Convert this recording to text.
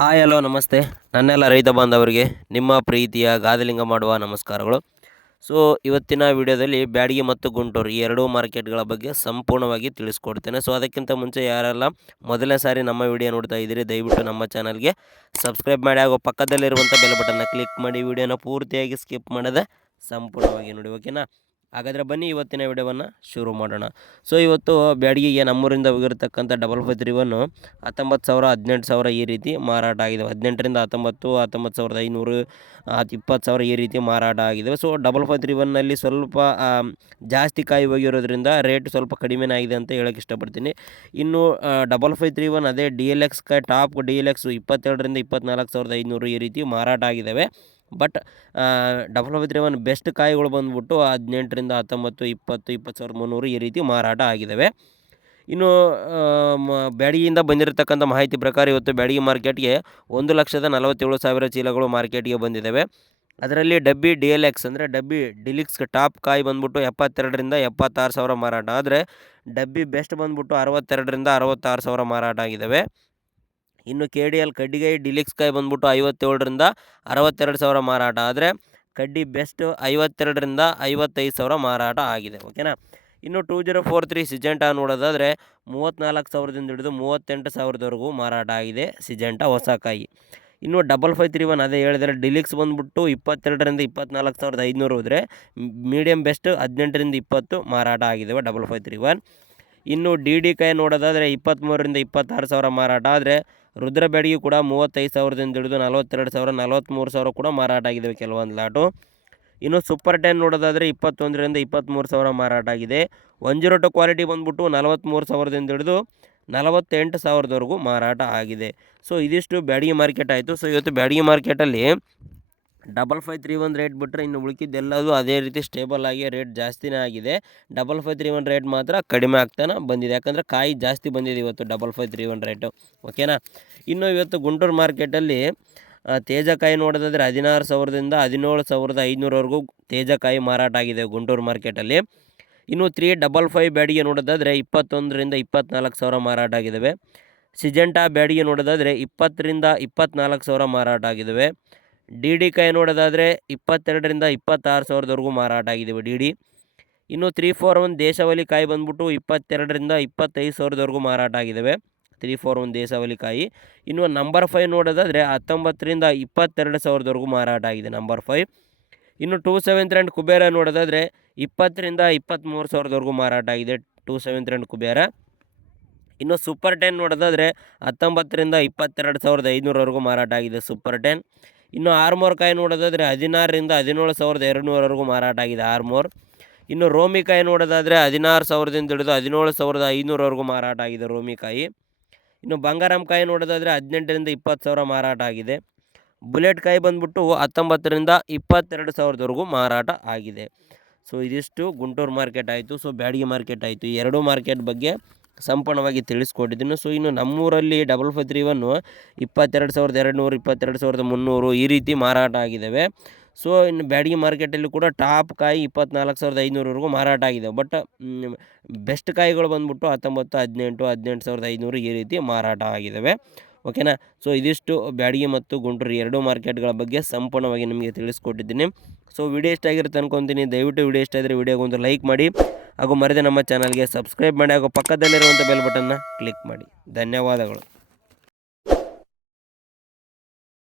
Hi hello ನಮಸ್ತೆ ನನ್ನೆಲ್ಲ ರೈತ ಬಾಂಧವರಿಗೆ ನಿಮ್ಮ ಪ್ರೀತಿಯ ಗಾದಲಿಂಗ ಮಾಡುವ ನಮಸ್ಕಾರಗಳು. ಸೊ ಇವತ್ತಿನ ವಿಡಿಯೋದಲ್ಲಿ ಬ್ಯಾಡಗಿ ಮತ್ತು ಗುಂಟೂರು ಈ ಎರಡೂ ಮಾರ್ಕೆಟ್ಗಳ ಬಗ್ಗೆ ಸಂಪೂರ್ಣವಾಗಿ ತಿಳಿಸ್ಕೊಡ್ತೇನೆ. ಸೊ ಅದಕ್ಕಿಂತ ಮುಂಚೆ ಯಾರೆಲ್ಲ ಮೊದಲನೇ ಸಾರಿ ನಮ್ಮ ವಿಡಿಯೋ ನೋಡ್ತಾ ಇದ್ದೀರಿ ದಯವಿಟ್ಟು ನಮ್ಮ ಚಾನಲ್ಗೆ ಸಬ್ಸ್ಕ್ರೈಬ್ ಮಾಡಿ ಹಾಗೂ ಪಕ್ಕದಲ್ಲಿರುವಂಥ ಬೆಲ್ ಬಟನ್ನ ಕ್ಲಿಕ್ ಮಾಡಿ ವಿಡಿಯೋನ ಪೂರ್ತಿಯಾಗಿ ಸ್ಕಿಪ್ ಮಾಡದೆ ಸಂಪೂರ್ಣವಾಗಿ ನೋಡಿ, ಓಕೆನಾ? ಹಾಗಾದರೆ ಬನ್ನಿ ಇವತ್ತಿನ ವಿಡಿಯೋವನ್ನು ಶುರು ಮಾಡೋಣ. ಸೊ ಇವತ್ತು ಬ್ಯಾಡಗಿಗೆ ನಮ್ಮೂರಿಂದ ಹೋಗಿರ್ತಕ್ಕಂಥ 5531 19,000 18,000 ಈ ರೀತಿ ಮಾರಾಟ ಆಗಿದೆ. 18ರಿಂದ 19, 19,500, 20,000 ಈ ರೀತಿ ಮಾರಾಟ ಆಗಿದೆ. ಸೊ 5531ನಲ್ಲಿ ಸ್ವಲ್ಪ ಜಾಸ್ತಿ ಕಾಯಿ ಹೋಗಿರೋದ್ರಿಂದ ರೇಟ್ ಸ್ವಲ್ಪ ಕಡಿಮೆನೇ ಆಗಿದೆ ಅಂತ ಹೇಳೋಕ್ಕೆ ಇಷ್ಟಪಡ್ತೀನಿ. ಇನ್ನು 5531 ಅದೇ DLX ಕಾಯಿ ಟಾಪ್ DLX 22ರಿಂದ 24,500 ಈ ರೀತಿ ಮಾರಾಟ ಆಗಿದ್ದಾವೆ. ಬಟ್ 5531 ಬೆಸ್ಟ್ ಕಾಯಿಗಳು ಬಂದುಬಿಟ್ಟು 18ರಿಂದ 19, 20, 20,300 ಈ ರೀತಿ ಮಾರಾಟ ಆಗಿದ್ದಾವೆ. ಇನ್ನು ಬ್ಯಾಡಗಿಯಿಂದ ಬಂದಿರತಕ್ಕಂಥ ಮಾಹಿತಿ ಪ್ರಕಾರ ಇವತ್ತು ಬ್ಯಾಡಗಿ ಮಾರ್ಕೆಟ್ಗೆ 1,47,000 ಚೀಲಗಳು ಮಾರ್ಕೆಟ್ಗೆ ಬಂದಿದ್ದಾವೆ. ಅದರಲ್ಲಿ ಡಬ್ಬಿ DLX ಅಂದರೆ ಡಬ್ಬಿ ಡಿಲಿಕ್ಸ್ ಟಾಪ್ ಕಾಯಿ ಬಂದ್ಬಿಟ್ಟು 72ರಿಂದ 76,000 ಮಾರಾಟ ಆದರೆ ಡಬ್ಬಿ ಬೆಸ್ಟ್ ಬಂದ್ಬಿಟ್ಟು 62ರಿಂದ 66,000 ಮಾರಾಟ ಆಗಿದ್ದಾವೆ. ಇನ್ನು KDL ಕಡ್ಡಿಗಾಯಿ ಡಿಲಿಕ್ಸ್ ಕಾಯಿ ಬಂದ್ಬಿಟ್ಟು 57ರಿಂದ 62,000 ಮಾರಾಟ ಆದರೆ ಕಡ್ಡಿ ಬೆಸ್ಟ್ 52ರಿಂದ 55,000 ಮಾರಾಟ ಆಗಿದೆ, ಓಕೆನಾ? ಇನ್ನು 2043 ಸಿಜೆಂಟಾ ನೋಡೋದಾದರೆ 34,000ದಿಂದ ಹಿಡಿದು 38,000ವರೆಗೂ ಮಾರಾಟ ಆಗಿದೆ ಸಿಜೆಂಟಾ ಹೊಸ ಕಾಯಿ. ಇನ್ನು 5531 ಅದೇ ಹೇಳಿದರೆ ಡಿಲಿಕ್ಸ್ ಬಂದ್ಬಿಟ್ಟು 22ರಿಂದ 24,500 ಹೋದರೆ ಮೀಡಿಯಮ್ ಬೆಸ್ಟ್ 18ರಿಂದ 20 ಮಾರಾಟ ಆಗಿದ್ದಾವೆ 5531. ಇನ್ನು DD ಕಾಯಿ ನೋಡೋದಾದರೆ 23ರಿಂದ 26,000 ಮಾರಾಟ ಆದರೆ ರುದ್ರ ಬ್ಯಾಡಗಿ ಕೂಡ 35,000ದಿಂದ ಹಿಡಿದು 42,000 43,000 ಕೂಡ ಮಾರಾಟ ಆಗಿದ್ದಾವೆ ಕೆಲವೊಂದು ಲಾಟು. ಇನ್ನು ಸೂಪರ್ 10 ನೋಡೋದಾದರೆ 21ರಿಂದ 23,000 ಮಾರಾಟ ಆಗಿದೆ. 102 ಕ್ವಾಲಿಟಿ ಬಂದ್ಬಿಟ್ಟು 43,000ದಿಂದ ಹಿಡಿದು 48,000ವರೆಗೂ ಮಾರಾಟ ಆಗಿದೆ. ಸೊ ಇದಿಷ್ಟು ಬ್ಯಾಡಗಿ ಮಾರ್ಕೆಟ್ ಆಯಿತು. ಸೊ ಇವತ್ತು ಬ್ಯಾಡಗಿ ಮಾರ್ಕೆಟಲ್ಲಿ 5531 ರೇಟ್ ಬಿಟ್ಟರೆ ಇನ್ನು ಉಳಿಕಿದ್ದೆಲ್ಲದು ಅದೇ ರೀತಿ ಸ್ಟೇಬಲ್ ಆಗಿ ರೇಟ್ ಜಾಸ್ತಿನೇ ಆಗಿದೆ. 5531 ರೇಟ್ ಮಾತ್ರ ಕಡಿಮೆ ಆಗ್ತಾನೆ ಬಂದಿದೆ, ಯಾಕಂದರೆ ಕಾಯಿ ಜಾಸ್ತಿ ಬಂದಿದೆ ಇವತ್ತು 5531 ರೇಟು, ಓಕೆನಾ? ಇನ್ನು ಇವತ್ತು ಗುಂಟೂರು ಮಾರ್ಕೆಟಲ್ಲಿ ತೇಜಕಾಯಿ ನೋಡೋದಾದರೆ 16,000ದಿಂದ 17,500ವರೆಗೂ ತೇಜಕಾಯಿ ಮಾರಾಟ ಆಗಿದೆ ಗುಂಟೂರು ಮಾರ್ಕೆಟಲ್ಲಿ. ಇನ್ನು 355 ಬ್ಯಾಡಿಗೆ ನೋಡೋದಾದರೆ 21ರಿಂದ 24,000 ಮಾರಾಟ ಆಗಿದ್ದಾವೆ. ಸಿಜೆಂಟಾ ಬ್ಯಾಡಿಗೆ ನೋಡೋದಾದರೆ 20ರಿಂದ 24,000 ಮಾರಾಟ ಆಗಿದ್ದಾವೆ. DD ಕಾಯಿ ನೋಡೋದಾದರೆ 22ರಿಂದ 26,000ವರೆಗೂ ಮಾರಾಟ ಆಗಿದ್ದಾವೆ DD. ಇನ್ನು 341 ದೇಶಾವಳಿ ಕಾಯಿ ಬಂದ್ಬಿಟ್ಟು 22ರಿಂದ 25,000ವರೆಗೂ ಮಾರಾಟ ಆಗಿದ್ದಾವೆ 341 ದೇಶಾವಳಿ ಕಾಯಿ. ಇನ್ನು ನಂಬರ್ 5 ನೋಡೋದಾದರೆ 19ರಿಂದ 22,000ವರೆಗೂ ಮಾರಾಟ ಆಗಿದೆ ನಂಬರ್ 5. ಇನ್ನು 272 ಕುಬೇರ ನೋಡೋದಾದರೆ 20ರಿಂದ 23,000ವರೆಗೂ ಮಾರಾಟ ಆಗಿದೆ 272 ಕುಬೇರ. ಇನ್ನು ಸೂಪರ್ 10 ನೋಡೋದಾದರೆ 19ರಿಂದ 22,500ವರೆಗೂ ಮಾರಾಟ ಆಗಿದೆ ಸೂಪರ್ 10. ಇನ್ನು ಆರ್ಮೋರ್ ಕಾಯಿ ನೋಡೋದಾದರೆ 16ರಿಂದ 17,200ವರೆಗೂ ಮಾರಾಟ ಆಗಿದೆ ಆರ್ಮೋರ್. ಇನ್ನು ರೋಮಿ ಕಾಯಿ ನೋಡೋದಾದರೆ 16,000ದಿಂದ ಹಿಡಿದು 17,500ವರೆಗೂ ಮಾರಾಟ ಆಗಿದೆ ರೋಮಿ ಕಾಯಿ. ಇನ್ನು ಬಂಗಾರಂ ಕಾಯಿ ನೋಡೋದಾದರೆ 18ರಿಂದ 20,000 ಮಾರಾಟ ಆಗಿದೆ. ಬುಲೆಟ್ ಕಾಯಿ ಬಂದ್ಬಿಟ್ಟು 19ರಿಂದ 22,000ವರೆಗೂ ಮಾರಾಟ ಆಗಿದೆ. ಸೊ ಇದಿಷ್ಟು ಗುಂಟೂರು ಮಾರ್ಕೆಟ್ ಆಯಿತು. ಸೊ ಬ್ಯಾಡಗಿ ಮಾರ್ಕೆಟ್ ಆಯಿತು. ಈ ಎರಡೂ ಮಾರ್ಕೆಟ್ ಬಗ್ಗೆ ಸಂಪೂರ್ಣವಾಗಿ ತಿಳಿಸ್ಕೊಟ್ಟಿದ್ದೀನಿ. ಸೊ ಇನ್ನು ನಮ್ಮೂರಲ್ಲಿ 5531 22,200 22,300 ಈ ರೀತಿ ಮಾರಾಟ ಆಗಿದ್ದಾವೆ. ಸೊ ಇನ್ನು ಬ್ಯಾಡಗಿ ಮಾರ್ಕೆಟಲ್ಲಿ ಕೂಡ ಟಾಪ್ ಕಾಯಿ 24,500ವರೆಗೂ ಮಾರಾಟ ಆಗಿದೆ. ಬಟ್ ಬೆಸ್ಟ್ ಕಾಯಿಗಳು ಬಂದ್ಬಿಟ್ಟು 19, 18, 18,500 ಈ ರೀತಿ ಮಾರಾಟ ಆಗಿದ್ದಾವೆ, ಓಕೆನಾ? ಸೊ ಇದಿಷ್ಟು ಬ್ಯಾಡಗಿ ಮತ್ತು ಗುಂಟೂರು ಎರಡೂ ಮಾರ್ಕೆಟ್ಗಳ ಬಗ್ಗೆ ಸಂಪೂರ್ಣವಾಗಿ ನಿಮಗೆ ತಿಳಿಸ್ಕೊಟ್ಟಿದ್ದೀನಿ. ಸೊ ವಿಡಿಯೋ ಇಷ್ಟ ಆಗಿರುತ್ತೆ ಅನ್ಕೊತೀನಿ. ದಯವಿಟ್ಟು ವಿಡಿಯೋ ಇಷ್ಟ ಆದರೆ ವಿಡಿಯೋಗೊಂದು ಲೈಕ್ ಮಾಡಿ ಹಾಗೂ ಮರೆಯದೆ ನಮ್ಮ ಚಾನಲ್ಗೆ ಸಬ್ಸ್ಕ್ರೈಬ್ ಮಾಡಿ ಹಾಗೂ ಪಕ್ಕದಲ್ಲಿರುವಂಥ ಬೆಲ್ ಬಟನ್ನ ಕ್ಲಿಕ್ ಮಾಡಿ. ಧನ್ಯವಾದಗಳು.